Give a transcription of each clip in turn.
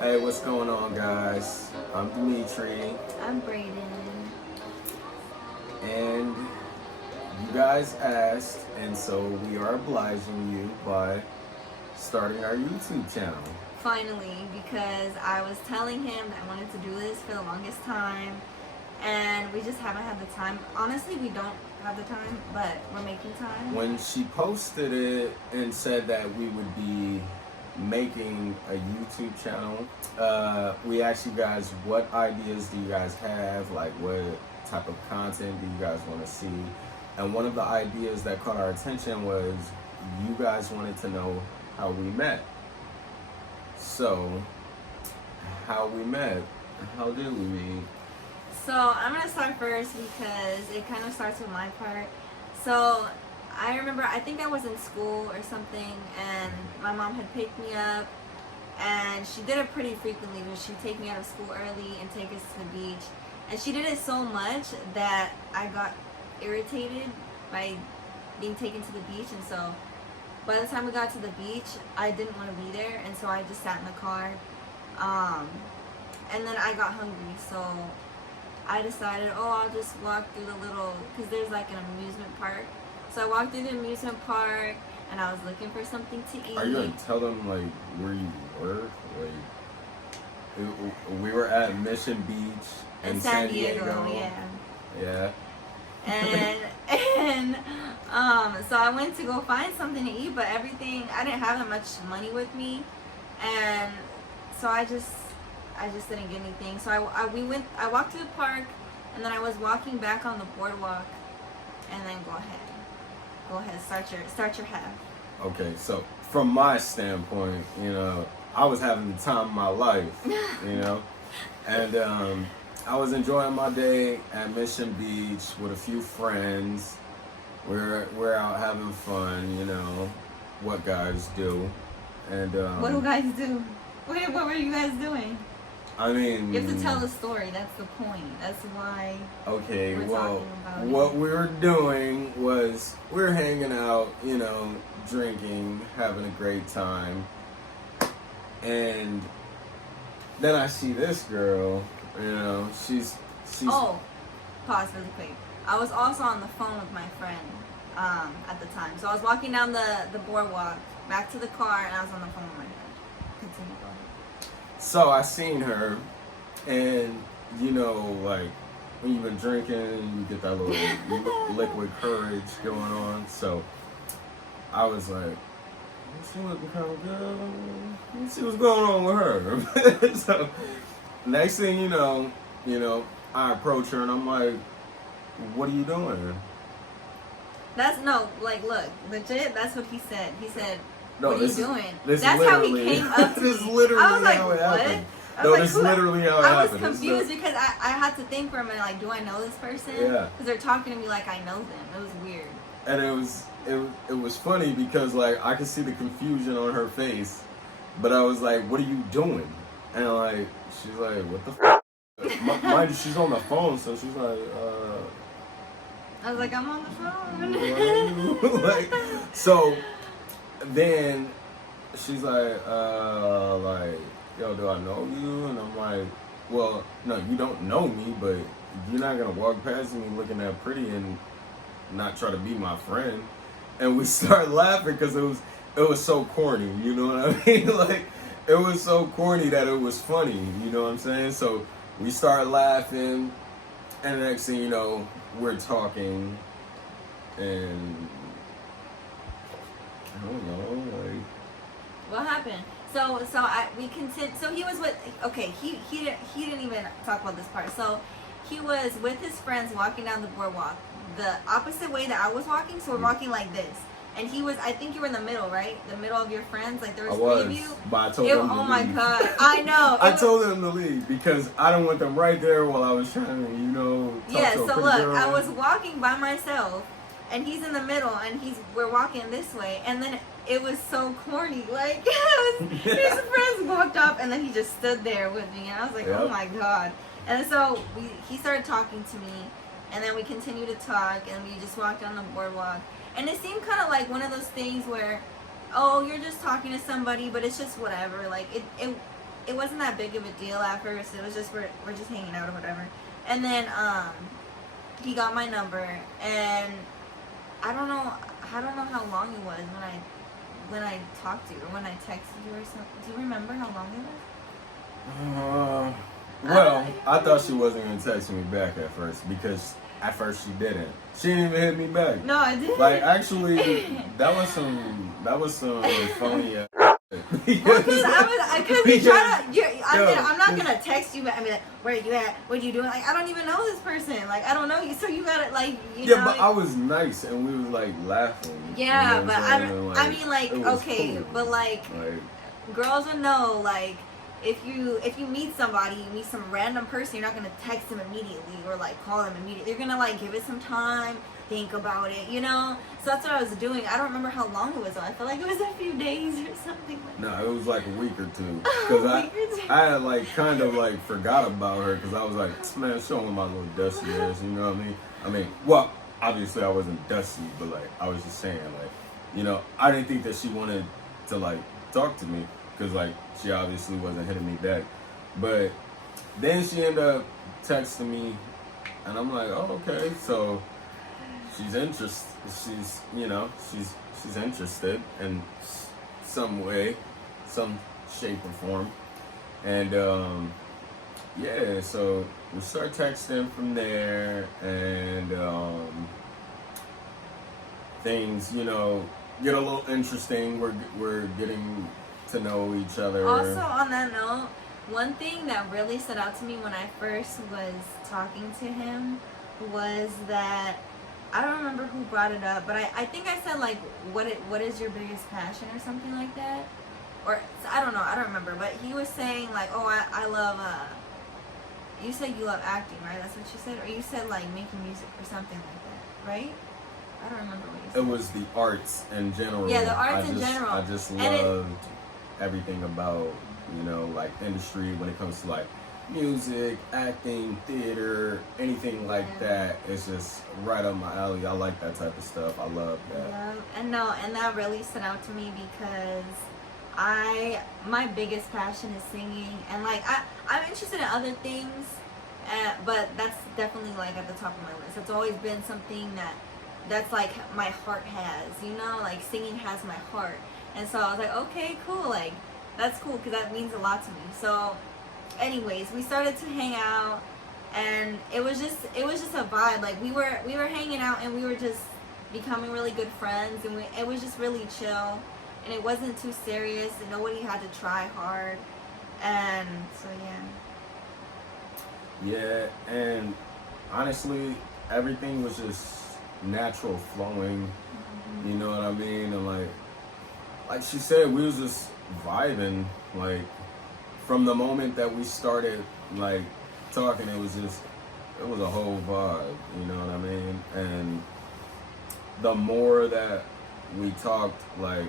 Hey, what's going on, guys? I'm Dimitri, I'm Brayden. and you guys asked, and so we are obliging you by starting our YouTube channel. Finally, because I was telling him that I wanted to do this for the longest time, and we just haven't had the time. Honestly, we don't have the time, but we're making time. When she posted it and said that we would be making a YouTube channel, we asked you guys what ideas do you guys have, like what type of content do you guys want to see, and one of the ideas that caught our attention was you guys wanted to know how we met. So, how we met? How did we meet? So I'm gonna start first because it kind of starts with my part. So I remember, I think I was in school or something, and my mom had picked me up, and she did it pretty frequently. Where she'd take me out of school early and take us to the beach, and she did it so much that I got irritated by being taken to the beach, and so by the time we got to the beach, I didn't want to be there, and so I just sat in the car. And then I got hungry, so I decided, I'll just walk through the little, because there's like an amusement park. So I walked through the amusement park, and I was looking for something to eat. Are you gonna tell them like where you were? We were at Mission Beach in San Diego. Yeah. Yeah. So I went to go find something to eat, but everything, I didn't have that much money with me, and so I just didn't get anything. So I walked to the park, and then I was walking back on the boardwalk, and then go ahead, start your half. Okay, so from my standpoint, I was having the time of my life, and I was enjoying my day at Mission Beach with a few friends. We're out having fun, what guys do, and What do guys do? What were you guys doing? I mean, You have to tell the story. That's the point. That's why. Okay, we're well, talking about what it. we were doing was we were hanging out, drinking, having a great time, and then I see this girl. She's. Oh, pause really quick. I was also on the phone with my friend at the time. So I was walking down the boardwalk back to the car, and I was on the phone with my friend. Continue, go ahead. So I seen her, and like when you've been drinking, you get that little liquid courage going on. So I was like, she looking kind of good. Let's see what's going on with her. So next thing you know, I approach her and I'm like, what are you doing? Look, legit, that's what he said. He said, No, what are you doing? This That's how he came up to me. This is literally I was like, how it what? happened. I No, was this is like, literally how it I was happened. confused because I had to think for a minute, like, do I know this person? Yeah. Because they're talking to me like I know them. It was weird. And it was funny because like I could see the confusion on her face, but I was like, what are you doing? And like she's like, what the mind you, she's on the phone, so she's like, I was like, I'm on the phone. like, so then she's like, yo, do I know you? And I'm like, well, no, you don't know me, but you're not gonna walk past me looking that pretty and not try to be my friend. And we start laughing because it was so corny, you know what I mean? Like, it was so corny that it was funny, you know what I'm saying? So we start laughing, and the next thing you know, we're talking, and I don't know, like, What happened? We continued. So he was with. Okay, he didn't even talk about this part. So he was with his friends walking down the boardwalk, the opposite way that I was walking. So we're walking like this, and he was. I think you were in the middle, right? The middle of your friends. Like there was three of you. But I told them to Oh leave. my god! I know. I told them to leave because I didn't want them right there while I was trying to, talk Yeah. to a So pretty look, girl. I was walking by myself, and he's in the middle, and we're walking this way, and then it was so corny. Like his friends walked up, and then he just stood there with me, and I was like, oh my god. And so he started talking to me, and then we continued to talk, and we just walked down the boardwalk, and it seemed kind of like one of those things where, oh, you're just talking to somebody, but it's just whatever. Like it it wasn't that big of a deal at first. It was just we're just hanging out or whatever. And then he got my number, and I don't know how long it was when I talked to you or when I texted you or something. Do you remember how long it was? Well, I thought she wasn't gonna text me back at first because at first she didn't. She didn't even hit me back. No, I didn't. Like actually, that was some phony. Because I'm not gonna text you, but I mean, like, where you at? What you doing? Like, I don't even know this person. Like, I don't know you, so you gotta like, you know. Yeah, but I was nice, and we was like laughing. Yeah, you know but I mean, like, okay, cool. but like, girls would know, like, if you meet somebody, you meet some random person, you're not gonna text them immediately or like call them immediately. You're gonna like give it some time, think about it, you know. So that's what I was doing. I don't remember how long it was. I feel like it was a few days or something like that. No, it was like a week or two. Because I had like kind of like forgot about her because I was like, man, showing my little dusty ass, you know what I mean? I mean, well, obviously I wasn't dusty, but like I was just saying, like, you know, I didn't think that she wanted to like talk to me because like she obviously wasn't hitting me back. But then she ended up texting me, and I'm like, oh, okay, so she's interested. She's, you know, she's interested in some way, some shape or form, and yeah. So we start texting from there, and things, you know, get a little interesting. We're getting to know each other. Also, on that note, one thing that really stood out to me when I first was talking to him was that I don't remember who brought it up, but I think I said like, what is your biggest passion or something like that, or I don't know, I don't remember, but he was saying like, oh, I love you said you love acting, right? That's what you said, or you said like making music or something like that, right? I don't remember what you said. It was the arts in general. Yeah, the arts in general. I just loved everything about, you know, like industry when it comes to like music, acting, theater, anything like that. It's just right up my alley. I like that type of stuff. I love that. Yeah, and that really stood out to me because my biggest passion is singing, and like I'm interested in other things, but that's definitely like at the top of my list. It's always been something that's like my heart has, you know, like singing has my heart, and so I was like, okay, cool, like that's cool because that means a lot to me. So anyways, we started to hang out, and it was just a vibe. Like we were hanging out, and we were just becoming really good friends, and it was just really chill, and it wasn't too serious, and nobody had to try hard, and so yeah, and honestly, everything was just natural flowing. Mm-hmm. You know what I mean? And like she said, we was just vibing, like from the moment that we started like talking. It was a whole vibe, you know what I mean? And the more that we talked, like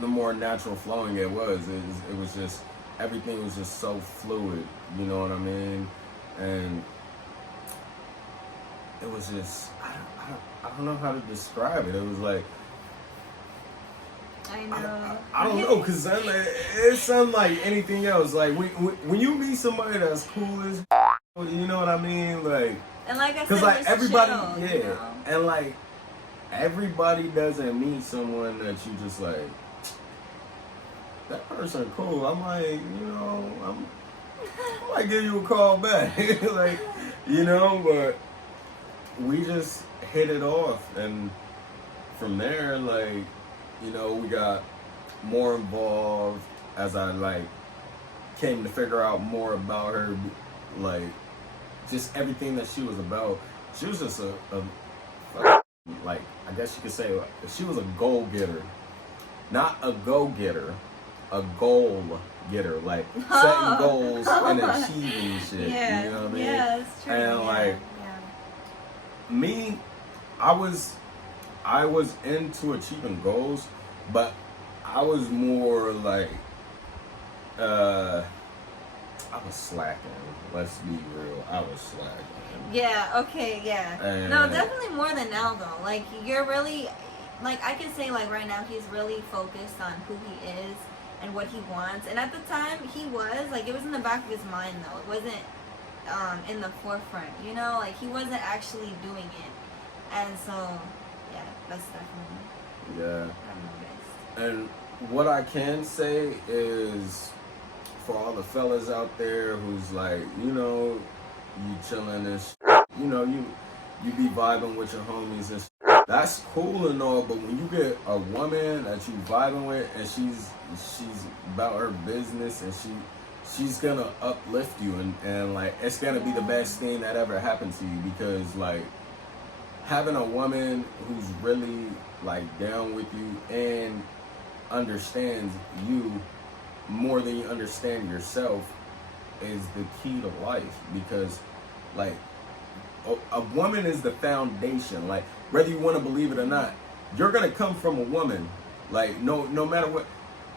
the more natural flowing it was. It was just, everything was just so fluid, you know what I mean? And it was just, I don't know how to describe it. It was like, I know. I don't know, because it's unlike anything else. Like, when you meet somebody that's cool as, you know what I mean? Like, And like I said, because like everybody, chill, yeah, you know? and like everybody doesn't meet someone that you just like, that person cool. I'm like, you know, I might give you a call back, like, you know, but we just hit it off, and from there, like, you know, we got more involved as I like came to figure out more about her, like just everything that she was about. She was just a like, I guess you could say she was a goal getter, not a go getter, a goal getter, like setting goals and achieving shit. Yeah, you know what I mean? Yeah, it's true. And like me, I was into achieving goals, but I was more like I was slacking. Let's be real. I was slacking. Yeah, okay, yeah. And no, definitely more than now though. Like you're really, like I can say like right now he's really focused on who he is, and what he wants. And at the time, he was like, it was in the back of his mind though. It wasn't in the forefront, you know, like he wasn't actually doing it. And so, yeah, that's definitely Yeah. And what I can say is, for all the fellas out there who's like, you know, you chilling and you know, you be vibing with your homies and that's cool and all, but when you get a woman that you vibing with and she's about her business and she's gonna uplift you and like it's gonna be the best thing that ever happened to you, because like having a woman who's really like down with you and understands you more than you understand yourself is the key to life. Because like a woman is the foundation. Like whether you want to believe it or not, you're gonna come from a woman. Like no matter what,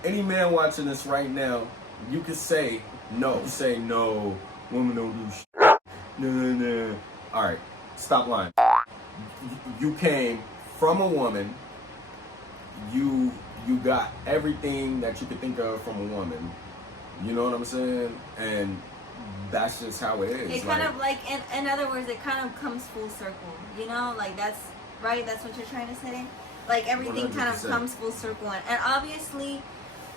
any man watching this right now, you could say no. Say no, women don't do shit. No. All right, stop lying. You came from a woman. You got everything that you could think of from a woman. You know what I'm saying? And that's just how it is. It kind of like, in other words, it kind of comes full circle. You know, like that's right. That's what you're trying to say. Like everything 100%. kind of comes full circle, and obviously,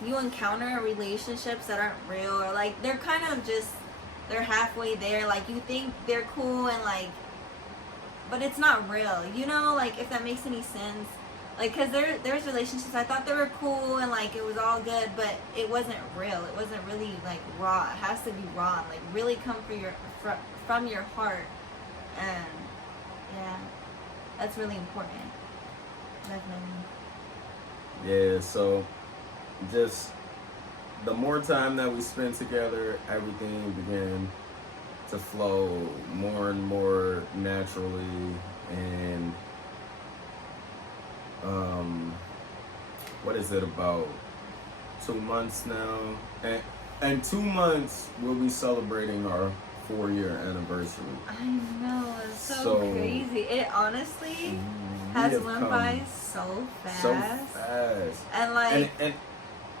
you encounter relationships that aren't real, or like they're kind of just they're halfway there. Like you think they're cool and like, but it's not real. You know, like if that makes any sense. Like, cause there's relationships I thought they were cool and like it was all good, but it wasn't real. It wasn't really like raw. It has to be raw, like really come from your heart, and yeah, that's really important. Definitely. Yeah. So just the more time that we spent together, everything began to flow more and more naturally, and what is it, about 2 months now? And 2 months we'll be celebrating our 4-year anniversary. I know, it's so crazy. It honestly has went by so fast. So fast. And like and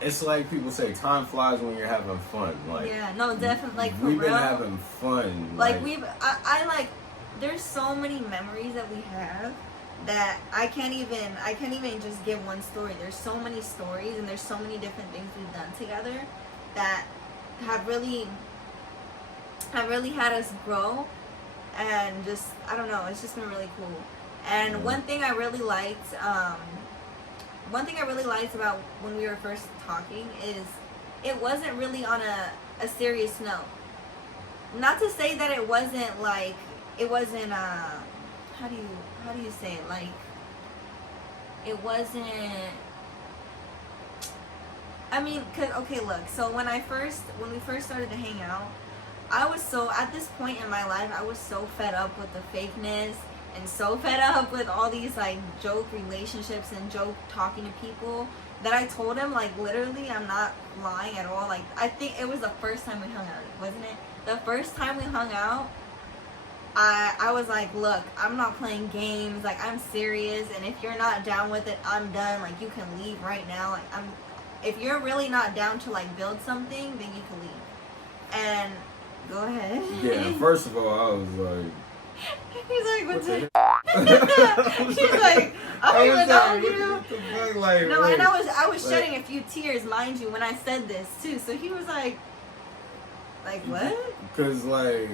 it's like people say, time flies when you're having fun. Like yeah, no, definitely. Like for we've real, been having fun. Like I like. There's so many memories that we have that I can't even just give one story. There's so many stories and there's so many different things we've done together that have really had us grow, and just I don't know, it's just been really cool. And one thing I really liked about when we were first talking is it wasn't really on a serious note. Not to say that it wasn't how do you say it? Like, it wasn't. I mean, okay, look. So when we first started to hang out, I was so, at this point in my life, I was so fed up with the fakeness and so fed up with all these like joke relationships and joke talking to people that I told him, like, literally, I'm not lying at all. Like, I think it was the first time we hung out, wasn't it? The first time we hung out, I was like, look, I'm not playing games. Like, I'm serious, and if you're not down with it, I'm done. Like, you can leave right now. Like, if you're really not down to like build something, then you can leave. And go ahead. Yeah, first of all, I was like, he's like, what the he's like, I don't even know you. Like, no, and I was shedding a few tears, mind you, when I said this too. So he was like what? Because like,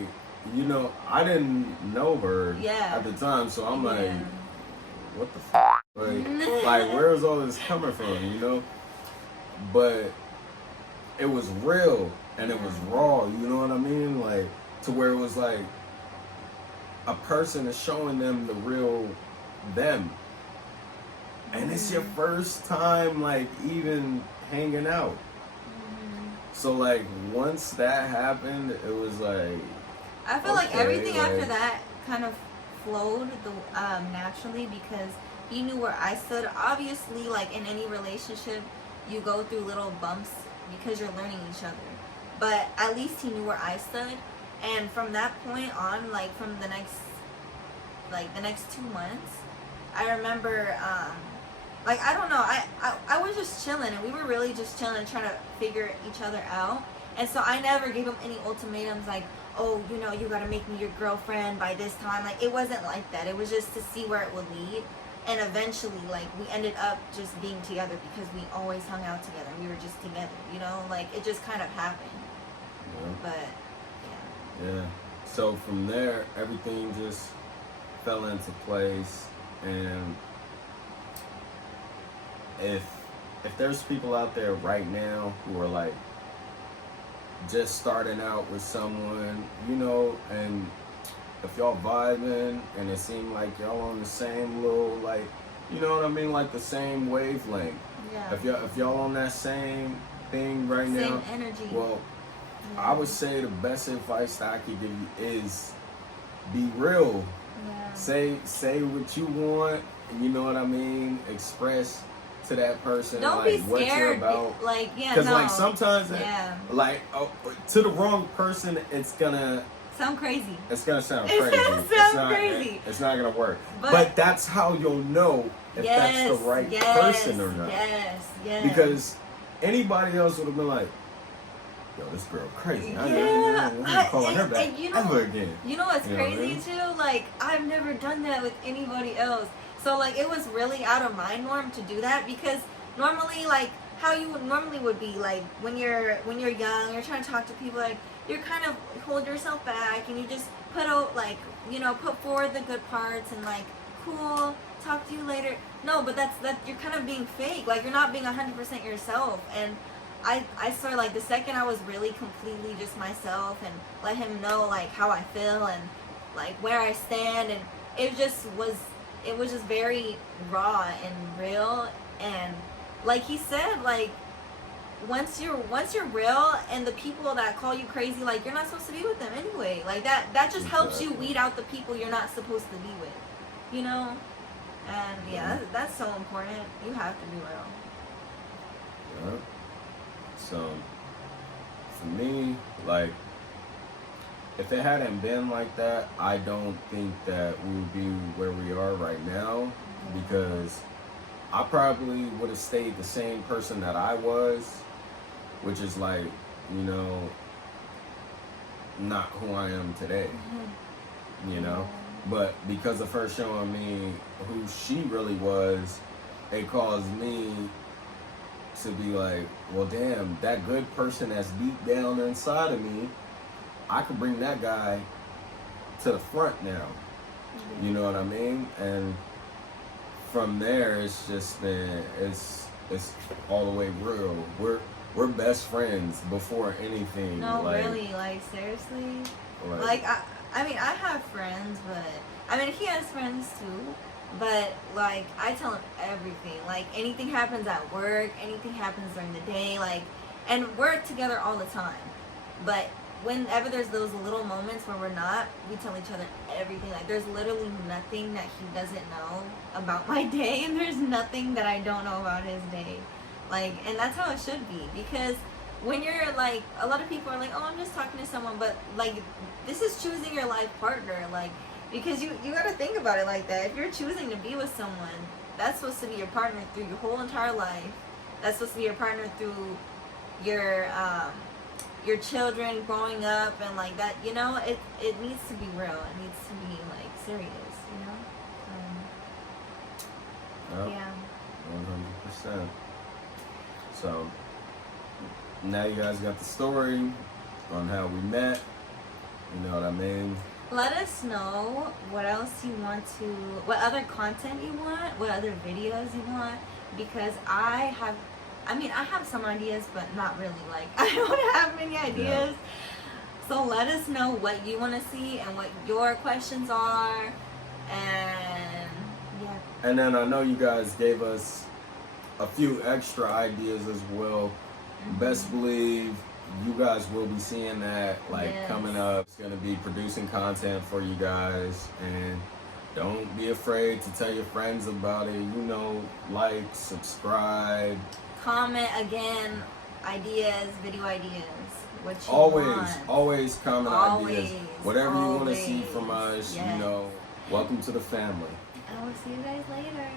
you know, I didn't know her at the time, so I'm like, what the f***? Like, where's all this coming from, you know? But it was real, and it was raw, you know what I mean? Like, to where it was like, a person is showing them the real them. And it's your first time, like, even hanging out. So, like, once that happened, it was like, I feel like everything after that kind of flowed naturally, because he knew where I stood. Obviously, like in any relationship, you go through little bumps because you're learning each other. But at least he knew where I stood. And from that point on, like from the next 2 months, I remember Like, I don't know. I was just chilling, and we were really just chilling, trying to figure each other out. And so I never gave him any ultimatums like, oh, you know, you gotta make me your girlfriend by this time. Like, it wasn't like that. It was just to see where it would lead. And eventually, like, we ended up just being together because we always hung out together. We were just together, you know? Like, it just kind of happened. Yeah. But, Yeah. So from there, everything just fell into place. And if there's people out there right now who are like just starting out with someone, you know, and if y'all vibing and it seemed like y'all on the same little, like, you know what I mean, like the same wavelength. yeah. If y'all on that same thing right now, Same energy. well, yeah. I would say the best advice that I could give you is be real. Yeah. Say what you want. You know what I mean? Express to that person Don't like be what you're scared. about. Like, yeah, Because no. like sometimes, yeah. like to the wrong person, it's gonna sound crazy. It's gonna sound It's crazy. gonna sound crazy. It's not gonna work. But that's how you'll know if that's the right person or not. Yes. Because anybody else would have been like, yo, this girl crazy. I'm not calling her back ever again. You know what's crazy what I mean? too? Like, I've never done that with anybody else. So like, it was really out of my norm to do that, because normally, like, how you normally would be, like, when you're young, you're trying to talk to people, like, you're kind of hold yourself back and you just put out, like, you know, put forward the good parts and like, cool, talk to you later. No, but that you're kind of being fake. Like, you're not being 100% yourself. And I swear, like, the second I was really completely just myself and let him know, like, how I feel and like where I stand, and it was just very raw and real. And like he said, like, once you're real, and the people that call you crazy, like, you're not supposed to be with them anyway. Like, that just helps you weed out the people you're not supposed to be with, you know. And yeah, that's so important. You have to be real. Yeah. So for me, like, if it hadn't been like that, I don't think that we would be where we are right now, because I probably would have stayed the same person that I was, which is like, you know, not who I am today, you know? But because of her showing me who she really was, it caused me to be like, well, damn, that good person that's deep down inside of me, I could bring that guy to the front now. You know what I mean? And from there, it's just been, it's all the way real. We're best friends before anything. No, like, really, like, seriously. Like, I mean, I have friends, but I mean, he has friends too. But like, I tell him everything. Like, anything happens at work, anything happens during the day, like, and we're together all the time. But whenever there's those little moments where we're not, we tell each other everything. Like, there's literally nothing that he doesn't know about my day, and there's nothing that I don't know about his day. Like, and that's how it should be, because when you're like, a lot of people are like, oh, I'm just talking to someone, but like, this is choosing your life partner, like, because you gotta think about it like that. If you're choosing to be with someone, that's supposed to be your partner through your whole entire life. That's supposed to be your partner through your children growing up, and like that, you know, it needs to be real. It needs to be like serious, you know. Yeah. 100%. So now you guys got the story on how we met. You know what I mean? Let us know what else you want to, what other content you want, what other videos you want, because I have some ideas, but not really, like, I don't have many ideas. Yeah. So let us know what you want to see and what your questions are, and yeah. And then I know you guys gave us a few extra ideas as well. Best believe you guys will be seeing that, like, coming up. It's going to be producing content for you guys, and don't be afraid to tell your friends about it. You know, like, subscribe, comment, again, ideas, video ideas, what you always comment ideas, whatever you want to see from us. Yes. You know, welcome to the family. I will see you guys later.